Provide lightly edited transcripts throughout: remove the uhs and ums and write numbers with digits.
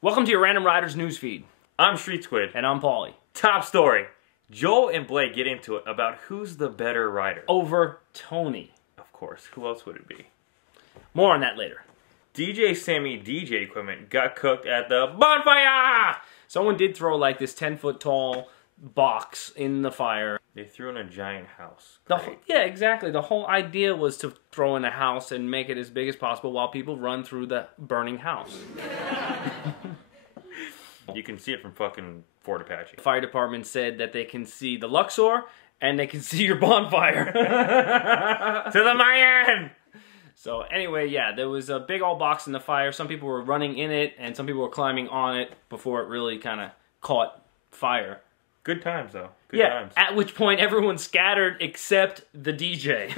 Welcome to your Random Riders newsfeed. I'm Street Squid. And I'm Pauly. Top story. Joel and Blake get into it about who's the better rider. Over Toni. Of course. Who else would it be? More on that later. DJ Sammy DJ equipment got cooked at the Bonfire! Someone did throw like this 10-foot tall box in the fire. They threw in a giant house. Yeah, exactly. The whole idea was to throw in a house and make it as big as possible while people run through the burning house. You can see it from fucking Fort Apache. The fire department said that they can see the Luxor and they can see your bonfire. To the Mayan! So anyway, yeah, there was a big old box in the fire. Some people were running in it and some people were climbing on it before it really kind of caught fire. Good times, though. Good times. At which point everyone scattered except the DJ.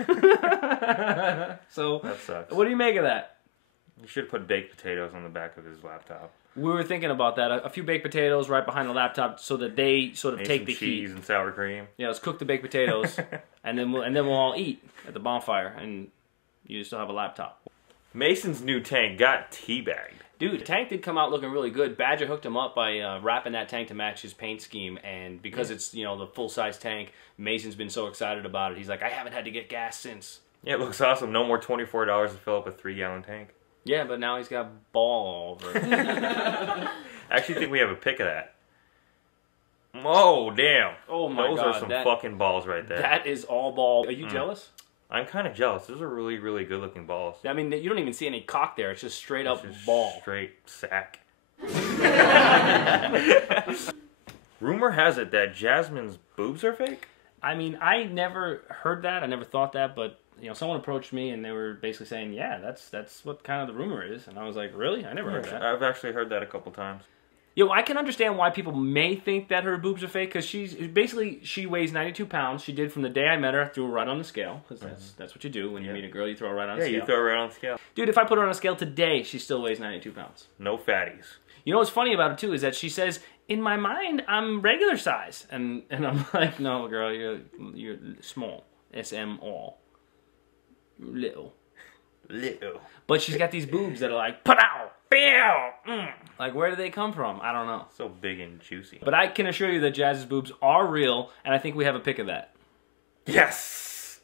So, that sucks. What do you make of that? You should have put baked potatoes on the back of his laptop. We were thinking about that. A few baked potatoes right behind the laptop so that they sort of take the heat. Cheese and sour cream. Yeah, let's cook the baked potatoes and then we'll all eat at the bonfire and you still have a laptop. Mason's new tank got teabagged. Dude, the tank did come out looking really good. Badger hooked him up by wrapping that tank to match his paint scheme, and because it's, you know, the full-size tank, Mason's been so excited about it. He's like, I haven't had to get gas since. Yeah, it looks awesome. No more $24 to fill up a 3-gallon tank. Yeah, but now he's got ball all over it. I actually think we have a pic of that. Oh, damn. Oh, my God. Those are some fucking balls right there. That is all ball. Are you jealous? I'm kind of jealous. Those are really, really good-looking balls. I mean, you don't even see any cock there. It's just straight up ball. Straight sack. Rumor has it that Jasmine's boobs are fake? I mean, I never heard that. I never thought that, but you know, someone approached me and they were basically saying, "Yeah, that's what kind of the rumor is." And I was like, "Really? I never heard that." I've actually heard that a couple times. Yo, I can understand why people may think that her boobs are fake, because she weighs 92 pounds. She did from the day I met her. I threw her right on the scale, because that's what you do when you meet a girl. You throw her right on the scale. Yeah, you throw her right on the scale. Dude, if I put her on a scale today, she still weighs 92 pounds. No fatties. You know what's funny about it too is that she says, "In my mind, I'm regular size," and I'm like, "No, girl, you're small. SMall. Little. But she's got these boobs that are like, pow, pow. Like, where do they come from? I don't know. So big and juicy. But I can assure you that Jazz's boobs are real, and I think we have a pic of that. Yes!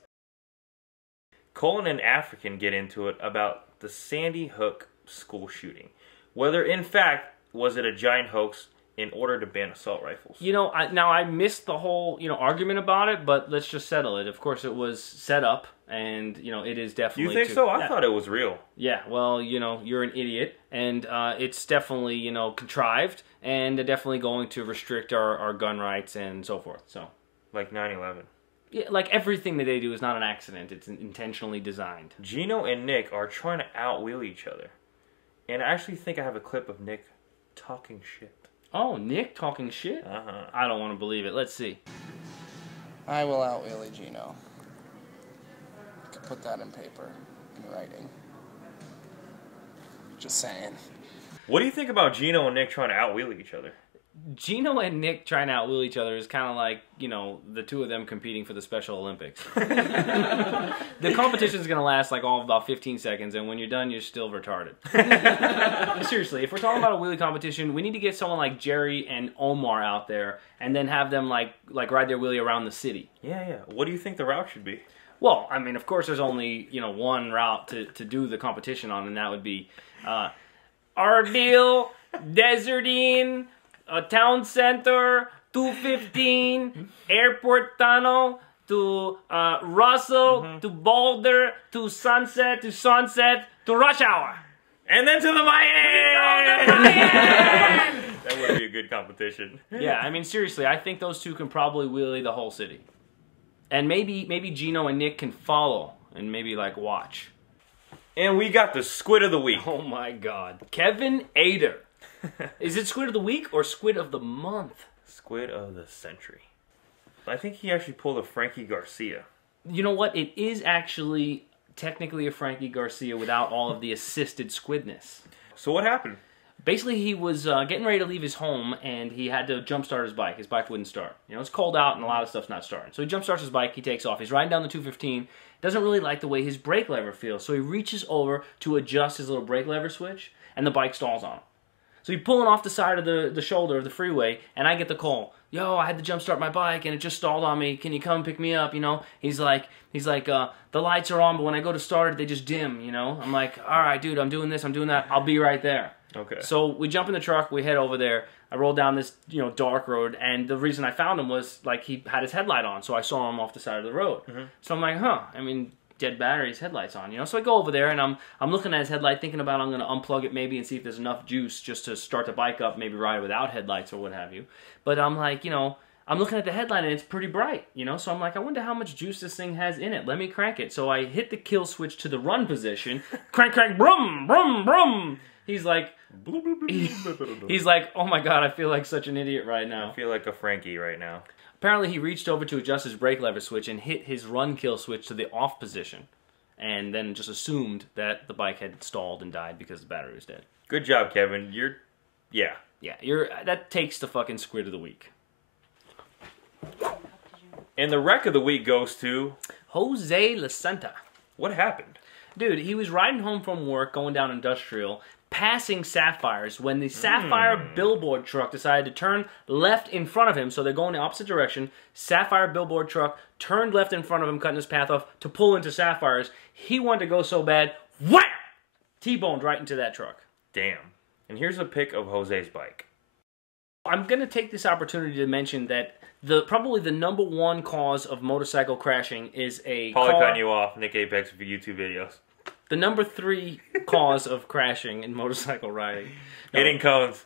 Colin and African get into it about the Sandy Hook school shooting. Whether, in fact, was it a giant hoax in order to ban assault rifles? You know, I missed the whole, argument about it, but let's just settle it. Of course, it was set up, and, it is definitely... You think so? I thought it was real. Yeah, well, you're an idiot, and it's definitely, contrived, and they're definitely going to restrict our gun rights and so forth, so... Like 9/11. Yeah, like everything that they do is not an accident. It's intentionally designed. Gino and Nick are trying to out-wheel each other. And I actually think I have a clip of Nick talking shit. Oh, Nick talking shit? I don't want to believe it. Let's see. I will out-wheelie Gino. I could put that in paper, in writing. Just saying. What do you think about Gino and Nick trying to out-wheel each other? Gino and Nick trying to out-wheel each other is kind of like, the two of them competing for the Special Olympics. The competition is going to last like about 15 seconds, and when you're done, you're still retarded. Seriously, if we're talking about a wheelie competition, we need to get someone like Jerry and Omar out there, and then have them like ride their wheelie around the city. Yeah. What do you think the route should be? Well, I mean, of course, there's only, one route to do the competition on, and that would be Ardil, Desertine, Town Center, 215, Airport Tunnel, to Russell, to Boulder, to Sunset, to Rush Hour. And then to the Mayan! That would be a good competition. Yeah, I mean, seriously, I think those two can probably wheelie the whole city. And maybe Gino and Nick can follow and maybe, watch. And we got the Squid of the Week. Oh, my God. Kevin Ader. Is it Squid of the Week or Squid of the Month? Squid of the Century. I think he actually pulled a Frankie Garcia. You know what? It is actually technically a Frankie Garcia without all of the assisted squidness. So what happened? Basically, he was getting ready to leave his home, and he had to jumpstart his bike. His bike wouldn't start. It's cold out, and a lot of stuff's not starting. So he jumpstarts his bike, he takes off. He's riding down the 215, doesn't really like the way his brake lever feels, so he reaches over to adjust his little brake lever switch, and the bike stalls on him. So he's pulling off the side of the shoulder of the freeway, and I get the call. Yo, I had to jump start my bike, and it just stalled on me. Can you come pick me up, you know? He's like, the lights are on, but when I go to start it, they just dim, you know? I'm like, all right, dude, I'm doing this, I'm doing that. I'll be right there. Okay. So we jump in the truck, we head over there. I roll down this, dark road, and the reason I found him was, like, he had his headlight on, so I saw him off the side of the road. Mm-hmm. So I'm like, dead battery, his headlight's on, So I go over there, and I'm looking at his headlight, thinking about I'm going to unplug it maybe and see if there's enough juice just to start the bike up, maybe ride without headlights or what have you. But I'm like, I'm looking at the headlight, and it's pretty bright, So I'm like, I wonder how much juice this thing has in it. Let me crank it. So I hit the kill switch to the run position. Crank, crank, brum, brum, brum. He's like, oh my God, I feel like such an idiot right now. I feel like a Frankie right now. Apparently, he reached over to adjust his brake lever switch and hit his run kill switch to the off position, and then just assumed that the bike had stalled and died because the battery was dead. Good job, Kevin. Yeah, that takes the fucking Squid of the week. And the wreck of the week goes to Jose Lasenta. What happened? Dude, he was riding home from work, going down Industrial, passing Sapphires, when the Sapphire billboard truck decided to turn left in front of him, so they're going the opposite direction. Sapphire billboard truck turned left in front of him, cutting his path off to pull into Sapphires. He wanted to go so bad, wham! T-boned right into that truck. Damn. And here's a pic of Jose's bike. I'm going to take this opportunity to mention that probably the number one cause of motorcycle crashing is a Pauly car. cutting you off, Nick Apex for YouTube videos. The number 3 cause of crashing in motorcycle riding. Hitting cones.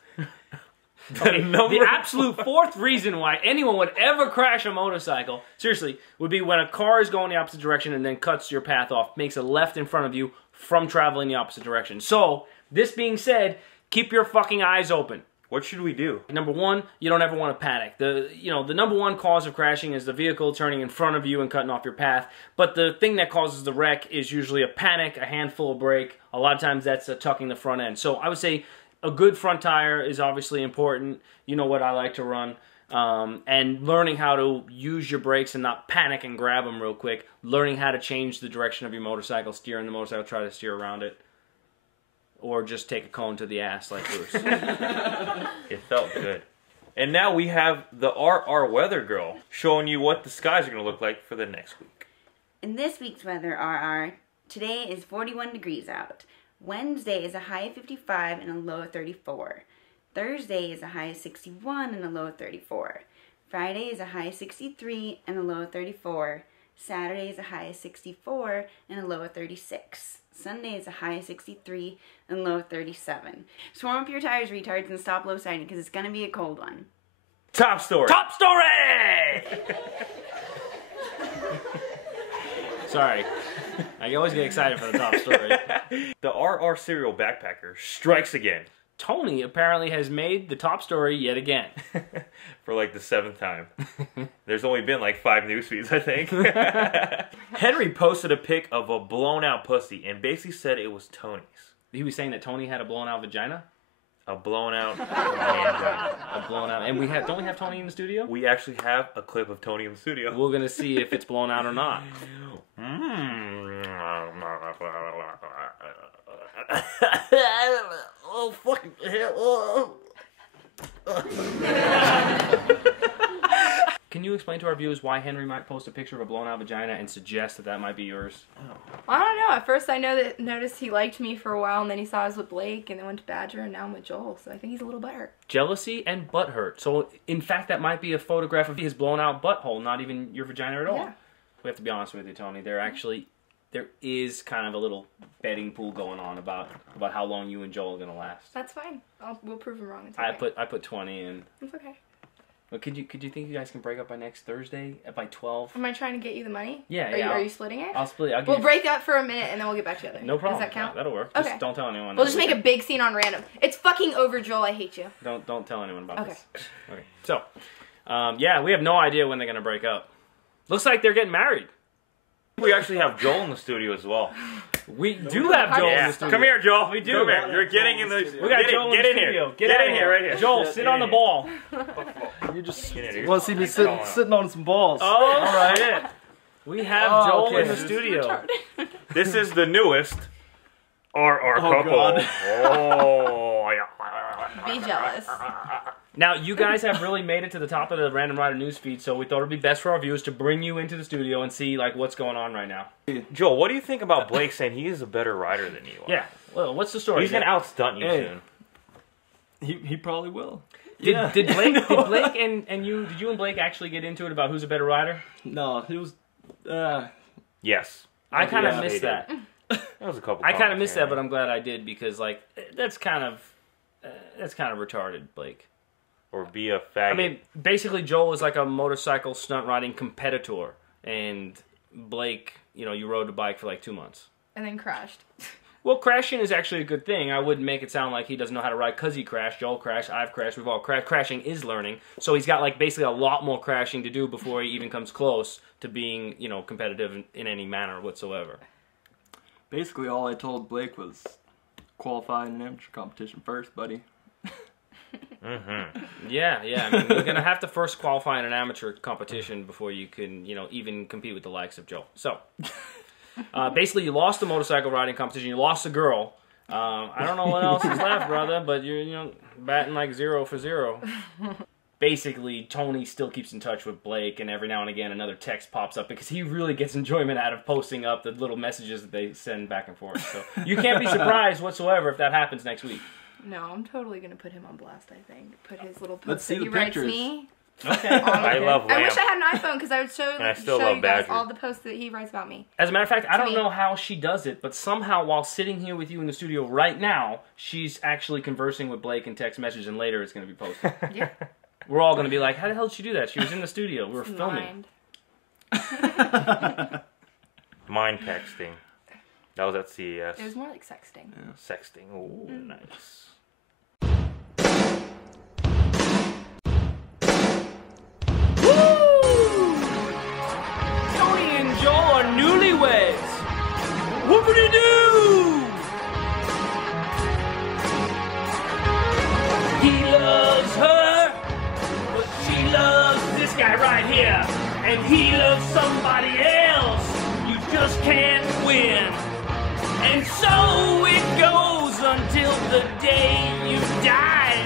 The absolute 4th reason why anyone would ever crash a motorcycle, seriously, would be when a car is going the opposite direction and then cuts your path off, makes a left in front of you from traveling the opposite direction. So, this being said, keep your fucking eyes open. What should we do? Number 1, you don't ever want to panic. The number 1 cause of crashing is the vehicle turning in front of you and cutting off your path. But the thing that causes the wreck is usually a panic, a handful of brake. A lot of times that's tucking the front end. So I would say a good front tire is obviously important. You know what I like to run. And learning how to use your brakes and not panic and grab them real quick. Learning how to change the direction of your motorcycle, steering the motorcycle, try to steer around it. Or just take a cone to the ass like Bruce. It felt good. And now we have the RR Weather Girl showing you what the skies are going to look like for the next week. In this week's weather, RR, today is 41 degrees out. Wednesday is a high of 55 and a low of 34. Thursday is a high of 61 and a low of 34. Friday is a high of 63 and a low of 34. Saturday is a high of 64 and a low of 36. Sunday is a high of 63 and low of 37. Swarm up your tires, retards, and stop low siding because it's going to be a cold one. Top story. Top story! Sorry. I always get excited for the top story. The RR Serial Backpacker strikes again. Tony apparently has made the top story yet again. For like the 7th time. There's only been like 5 news feeds, I think. Henry posted a pic of a blown out pussy and basically said it was Tony's. He was saying that Tony had a blown out vagina? A blown out vagina. A blown out. And don't we have Tony in the studio? We actually have a clip of Tony in the studio. We're going to see if it's blown out or not. Oh, fucking hell. Can you explain to our viewers why Henry might post a picture of a blown out vagina and suggest that that might be yours? Well, I don't know. At first I noticed he liked me for a while, and then he saw I was with Blake, and then went to Badger, and now I'm with Joel, so I think he's a little butthurt. Jealousy and butthurt. So, in fact, that might be a photograph of his blown out butthole, not even your vagina at all. Yeah. We have to be honest with you, Tony. There is kind of a little betting pool going on about how long you and Joel are going to last. That's fine. We'll prove him wrong. It's okay. I put 20 in. It's okay. Well, could you think you guys can break up by next Thursday by 12? Am I trying to get you the money? Yeah, Are you splitting it? I'll split it. We'll break up for a minute and then we'll get back together. No problem. Does that count? That'll work. Okay. Just don't tell anyone. We'll just make a big scene on random. It's fucking over, Joel. I hate you. Don't tell anyone about Okay. this. Okay. So, yeah, we have no idea when they're gonna break up. Looks like they're getting married. We actually have Joel in the studio as well. We do have Joel in the studio. Come here, Joel. We do. Come here. You're getting in the. We got Joel in the studio. Get in here, right here. Joel, sit on the ball. You just Get in here. want to see me sitting on some balls. Oh, all right. We have Joel in the studio. This is the newest RR couple. God. Oh, Be jealous. Now, you guys have really made it to the top of the Random Rider news feed, so we thought it'd be best for our viewers to bring you into the studio and see like what's going on right now. Joel, what do you think about Blake saying he is a better rider than you are? Yeah. Well, what's the story? He's going to outstunt you soon. He probably will. Did Blake and you and Blake actually get into it about who's a better rider? No, it was. Yes. I kind of Yeah, missed that. That was a couple. I kind of missed that, but I'm glad I did because like that's kind of retarded, Blake. Or be a faggot. I mean, basically, Joel is like a motorcycle stunt riding competitor, and Blake, you rode a bike for like 2 months. And then crashed. Well, crashing is actually a good thing. I wouldn't make it sound like he doesn't know how to ride because he crashed. Joel crashed. I've crashed. We've all crashed. Crashing is learning. So he's got like basically a lot more crashing to do before he even comes close to being, competitive in any manner whatsoever. Basically, all I told Blake was qualify in an amateur competition first, buddy. Mm-hmm. Yeah. I mean, you're gonna have to first qualify in an amateur competition before you can, even compete with the likes of Joel. So, basically, you lost the motorcycle riding competition. You lost a girl. I don't know what else is left, brother, but you're, batting like 0 for 0. Basically, Tony still keeps in touch with Blake, and every now and again another text pops up because he really gets enjoyment out of posting up the little messages that they send back and forth. So you can't be surprised whatsoever if that happens next week. No, I'm totally going to put him on blast, I think. Put his little Let's posts see that he the writes pictures. me. Okay. I love I Lamp. wish I had an iPhone because I would show, And I still show love you guys Badger. all the posts that he writes about me. As a matter of fact, I don't me. know how she does it, but somehow while sitting here with you in the studio right now, she's actually conversing with Blake in text message, and later it's going to be posted. Yeah. We're all going to be like, how the hell did she do that? She was in the studio. We were It's filming. mind. Mind texting. That was at CES. It was more like sexting. Sexting. Ooh, nice. Toni and Joel are newlyweds. Whoopity-doo! He loves her, but she loves this guy right here. And he loves somebody else. You just can't win. And so it goes until the day you die.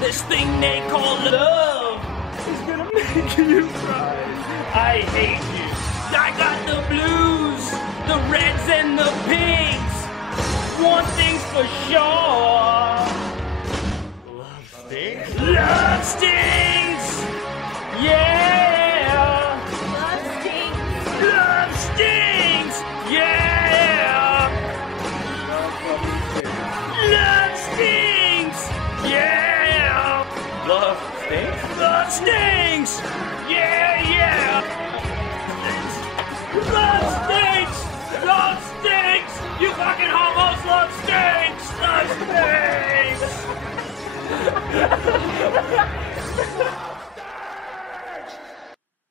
This thing they call love is gonna make you cry. I hate you. I got the blues, the reds and the pinks. One thing's for sure. Love stinks? Love stings! Yeah! Love stinks. Love stings! Yeah! Love stings! Yeah! Love stinks? Love stings! Yeah! Love stinks! Love stinks! You fucking homos, love stinks! Love stinks!